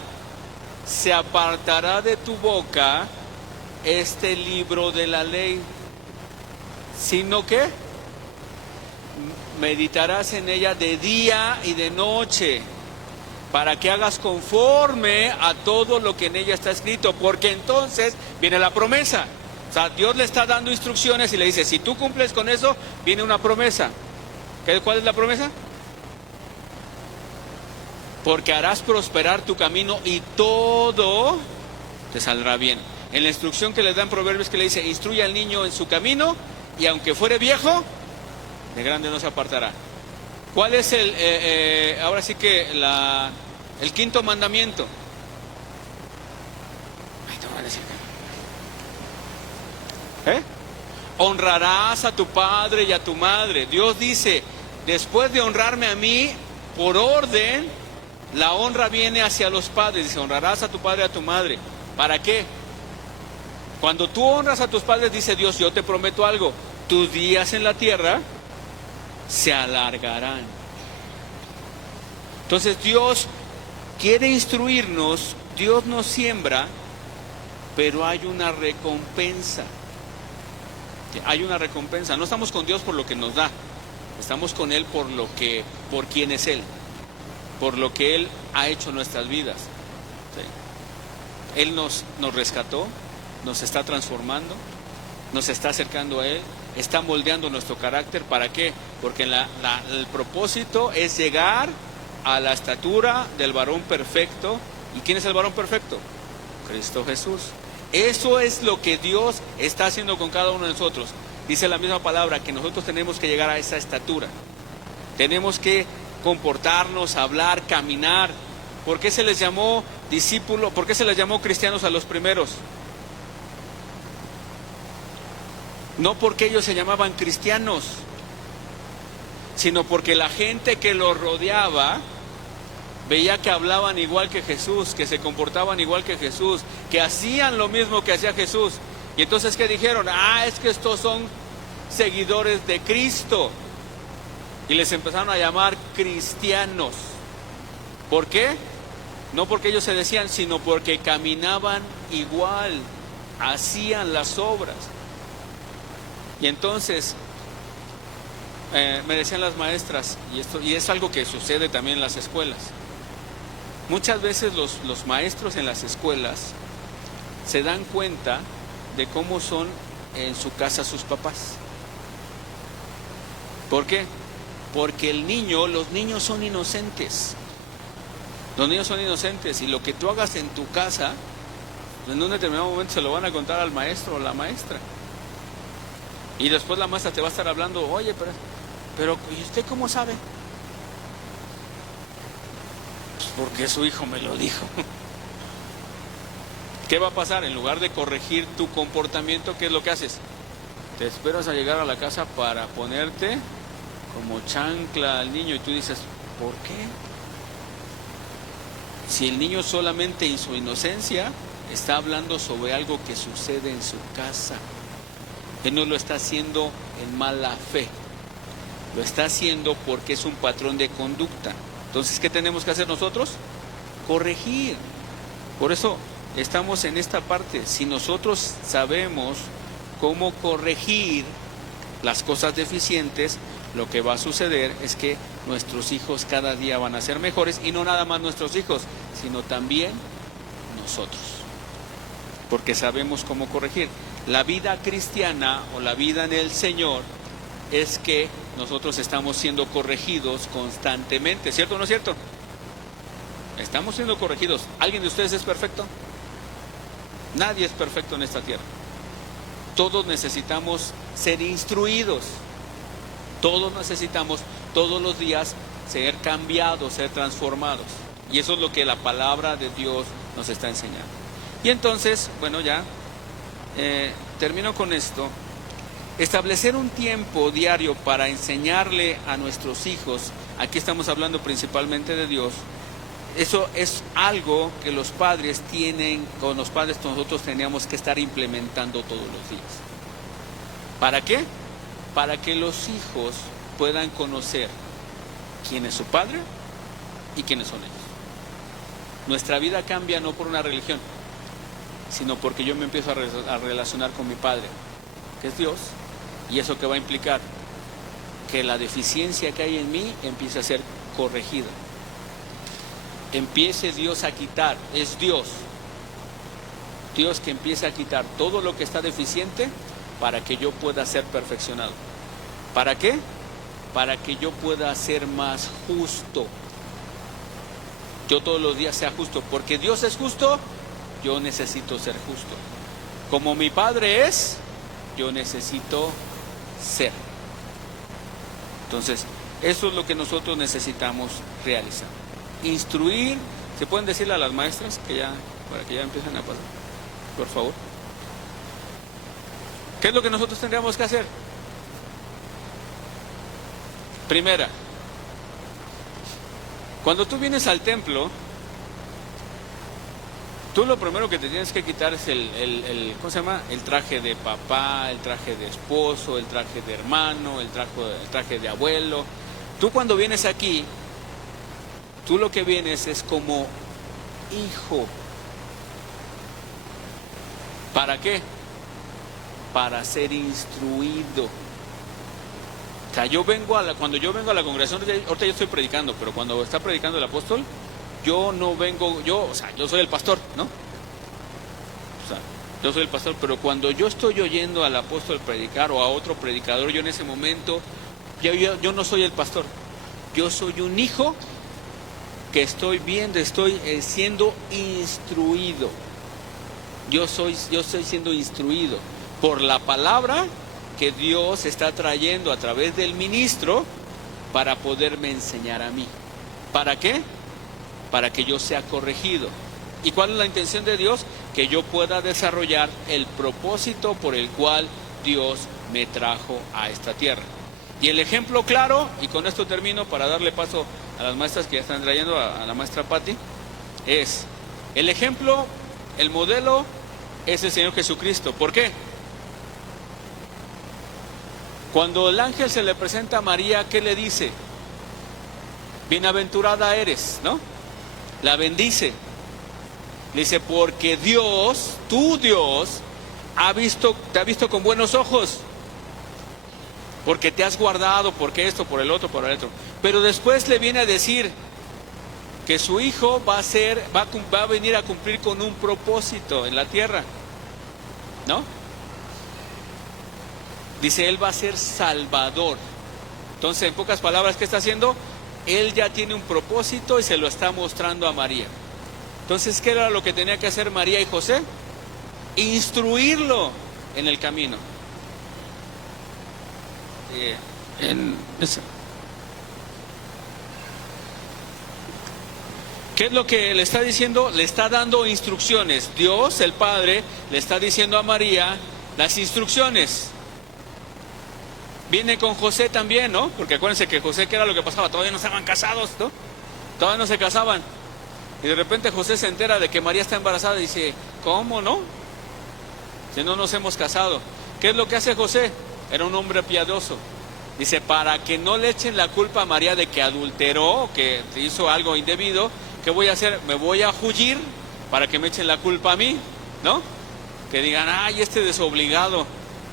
se apartará de tu boca este libro de la ley, sino que meditarás en ella de día y de noche, para que hagas conforme a todo lo que en ella está escrito, porque entonces viene la promesa. O sea, Dios le está dando instrucciones y le dice: si tú cumples con eso, viene una promesa. ¿Cuál es la promesa? Porque harás prosperar tu camino y todo te saldrá bien. En la instrucción que les dan Proverbios, que le dice: instruye al niño en su camino, y aunque fuere viejo, de grande no se apartará. ¿Cuál es ahora sí que el quinto mandamiento? Ay, te voy a decir. Honrarás a tu padre y a tu madre. Dios dice: después de honrarme a mí, por orden, la honra viene hacia los padres. Dice: honrarás a tu padre y a tu madre. ¿Para qué? Cuando tú honras a tus padres, dice Dios: yo te prometo algo, tus días en la tierra se alargarán. Entonces Dios quiere instruirnos, Dios nos siembra, pero hay una recompensa. Hay una recompensa. No estamos con Dios por lo que nos da, estamos con Él por quién es Él, por lo que Él ha hecho en nuestras vidas. ¿Sí? Él nos rescató, nos está transformando, nos está acercando a Él, está moldeando nuestro carácter. ¿Para qué? Porque el propósito es llegar a la estatura del varón perfecto. ¿Y quién es el varón perfecto? Cristo Jesús. Eso es lo que Dios está haciendo con cada uno de nosotros. Dice la misma palabra que nosotros tenemos que llegar a esa estatura. Tenemos que comportarnos, hablar, caminar. ¿Por qué se les llamó discípulos? ¿Por qué se les llamó cristianos a los primeros? No porque ellos se llamaban cristianos, sino porque la gente que los rodeaba veía que hablaban igual que Jesús, que se comportaban igual que Jesús, que hacían lo mismo que hacía Jesús. Y entonces, ¿qué dijeron? Es que estos son seguidores de Cristo. Y les empezaron a llamar cristianos. ¿Por qué? No porque ellos se decían, sino porque caminaban igual, hacían las obras. Y entonces, me decían las maestras, y es algo que sucede también en las escuelas. Muchas veces los maestros en las escuelas se dan cuenta de cómo son en su casa sus papás. ¿Por qué? Porque los niños son inocentes. Los niños son inocentes, y lo que tú hagas en tu casa, en un determinado momento se lo van a contar al maestro o la maestra. Y después la maestra te va a estar hablando: oye, pero ¿y usted cómo sabe? Pues porque su hijo me lo dijo. ¿Qué va a pasar? En lugar de corregir tu comportamiento, ¿qué es lo que haces? Te esperas a llegar a la casa para ponerte como chancla al niño, y tú dices: ¿por qué? Si el niño solamente en su inocencia está hablando sobre algo que sucede en su casa. Él no lo está haciendo en mala fe, lo está haciendo porque es un patrón de conducta. Entonces, ¿qué tenemos que hacer nosotros? Corregir. Por eso estamos en esta parte. Si nosotros sabemos cómo corregir las cosas deficientes, lo que va a suceder es que nuestros hijos cada día van a ser mejores, y no nada más nuestros hijos, sino también nosotros, porque sabemos cómo corregir. La vida cristiana o la vida en el Señor es que nosotros estamos siendo corregidos constantemente, ¿cierto o no es cierto? estamos siendo corregidos. ¿Alguien de ustedes es perfecto? Nadie es perfecto en esta tierra. Todos necesitamos ser instruidos. Todos necesitamos todos los días ser cambiados, ser transformados. Y eso es lo que la palabra de Dios nos está enseñando. Y entonces, bueno, ya termino con esto. Establecer un tiempo diario para enseñarle a nuestros hijos, aquí estamos hablando principalmente de Dios, eso es algo que los padres tienen, con los padres nosotros teníamos que estar implementando todos los días. ¿Para qué? Para que los hijos puedan conocer quién es su padre y quiénes son ellos. Nuestra vida cambia no por una religión, sino porque yo me empiezo a relacionar con mi padre, que es Dios, y eso que va a implicar que la deficiencia que hay en mí empiece a ser corregida. Empiece Dios a quitar, es Dios que empiece a quitar todo lo que está deficiente para que yo pueda ser perfeccionado. ¿Para qué? Para que yo pueda ser más justo. Yo todos los días sea justo, porque Dios es justo, yo necesito ser justo. Como mi Padre es, yo necesito ser. Entonces, eso es lo que nosotros necesitamos realizar. Instruir, ¿se pueden decirle a las maestras que ya, para que ya empiecen a pasar? Por favor. ¿Qué es lo que nosotros tendríamos que hacer? Primera, cuando tú vienes al templo, tú lo primero que te tienes que quitar es ¿cómo se llama? El traje de papá, el traje de esposo, el traje de hermano, el traje de abuelo. Tú cuando vienes aquí, tú lo que vienes es como hijo. ¿Para qué? Para ser instruido. O sea, cuando yo vengo a la congregación, ahorita yo estoy predicando, pero cuando está predicando el apóstol, yo no vengo, yo soy el pastor, ¿no? O sea, yo soy el pastor, pero cuando yo estoy oyendo al apóstol predicar o a otro predicador, yo en ese momento, yo no soy el pastor, yo soy un hijo que estoy viendo, estoy siendo instruido. Yo estoy siendo instruido por la palabra que Dios está trayendo a través del ministro para poderme enseñar a mí. ¿Para qué? Para que yo sea corregido. ¿Y cuál es la intención de Dios? Que yo pueda desarrollar el propósito por el cual Dios me trajo a esta tierra. Y el ejemplo claro, y con esto termino para darle paso a las maestras que ya están trayendo, a la maestra Patti, es el ejemplo, el modelo es el Señor Jesucristo. ¿Por qué? Cuando el ángel se le presenta a María, ¿qué le dice? Bienaventurada eres, ¿no? La bendice. Le dice, porque Dios, tu Dios, te ha visto con buenos ojos. Porque te has guardado, porque esto, por el otro, por el otro. Pero después le viene a decir que su hijo va a venir a cumplir con un propósito en la tierra, ¿no? Dice, él va a ser salvador. Entonces, en pocas palabras, ¿qué está haciendo? Él ya tiene un propósito y se lo está mostrando a María. Entonces, ¿qué era lo que tenía que hacer María y José? Instruirlo en el camino. ¿Qué es lo que le está diciendo? Le está dando instrucciones. Dios, el Padre, le está diciendo a María las instrucciones. Viene con José también, ¿no? Porque acuérdense que José, ¿qué era lo que pasaba? Todavía no estaban casados, ¿no? Todavía no se casaban. Y de repente José se entera de que María está embarazada y dice, ¿cómo no? Si no nos hemos casado. ¿Qué es lo que hace José? Era un hombre piadoso. Dice, para que no le echen la culpa a María de que adulteró, que hizo algo indebido, ¿qué voy a hacer? Me voy a huir para que me echen la culpa a mí, ¿no? Que digan, ay, este desobligado,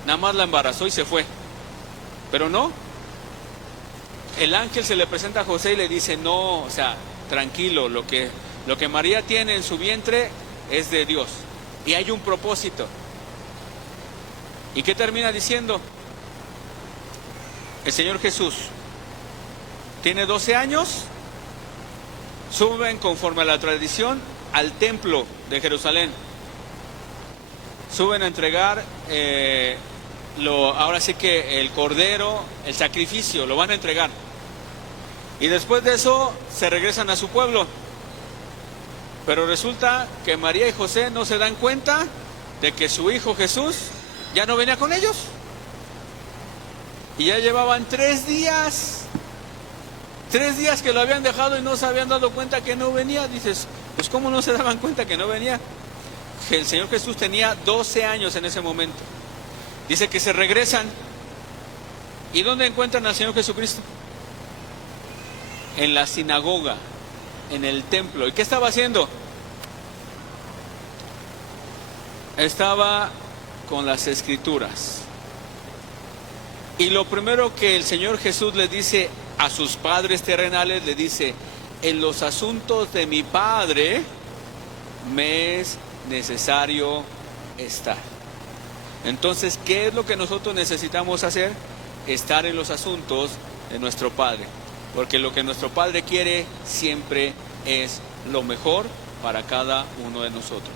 nada más la embarazó y se fue. Pero no, el ángel se le presenta a José y le dice, no, o sea, tranquilo, lo que María tiene en su vientre es de Dios. Y hay un propósito. ¿Y qué termina diciendo? El Señor Jesús tiene 12 años, Suben conforme a la tradición al templo de Jerusalén. Suben a entregar ahora sí que el cordero, el sacrificio, lo van a entregar. Y después de eso se regresan a su pueblo. Pero resulta que María y José no se dan cuenta de que su hijo Jesús ya no venía con ellos. Y ya llevaban 3 días. 3 días que lo habían dejado y no se habían dado cuenta que no venía. Dices, pues ¿cómo no se daban cuenta que no venía? El Señor Jesús tenía 12 años en ese momento. Dice que se regresan. ¿Y dónde encuentran al Señor Jesucristo? En la sinagoga, en el templo. ¿Y qué estaba haciendo? Estaba con las escrituras. Y lo primero que el Señor Jesús le dice a sus padres terrenales, le dice: en los asuntos de mi Padre me es necesario estar. Entonces, ¿qué es lo que nosotros necesitamos hacer? Estar en los asuntos de nuestro Padre, porque lo que nuestro Padre quiere siempre es lo mejor para cada uno de nosotros.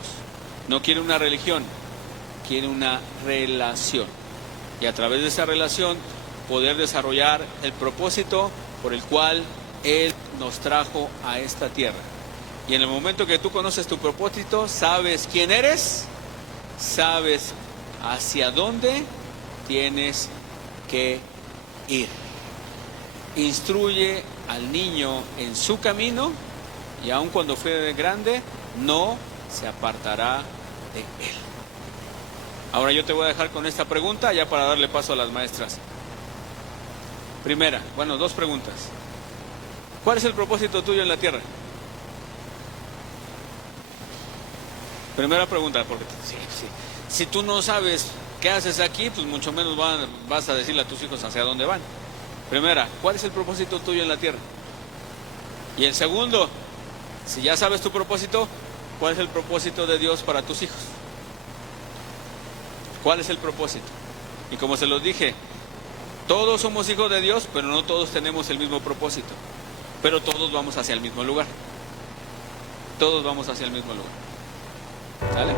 No quiere una religión, quiere una relación, y a través de esa relación poder desarrollar el propósito por el cual Él nos trajo a esta tierra. Y en el momento que tú conoces tu propósito, sabes quién eres, sabes hacia dónde tienes que ir. Instruye al niño en su camino, y aun cuando fuere grande, no se apartará de él. Ahora yo te voy a dejar con esta pregunta ya para darle paso a las maestras. Primera, bueno, 2 preguntas. ¿Cuál es el propósito tuyo en la tierra? Primera pregunta, porque si tú no sabes qué haces aquí, pues mucho menos vas a decirle a tus hijos hacia dónde van. Primera, ¿cuál es el propósito tuyo en la tierra? Y el segundo, si ya sabes tu propósito, ¿cuál es el propósito de Dios para tus hijos? ¿Cuál es el propósito? Y como se los dije, todos somos hijos de Dios, pero no todos tenemos el mismo propósito. Pero todos vamos hacia el mismo lugar. Todos vamos hacia el mismo lugar. ¿Sale?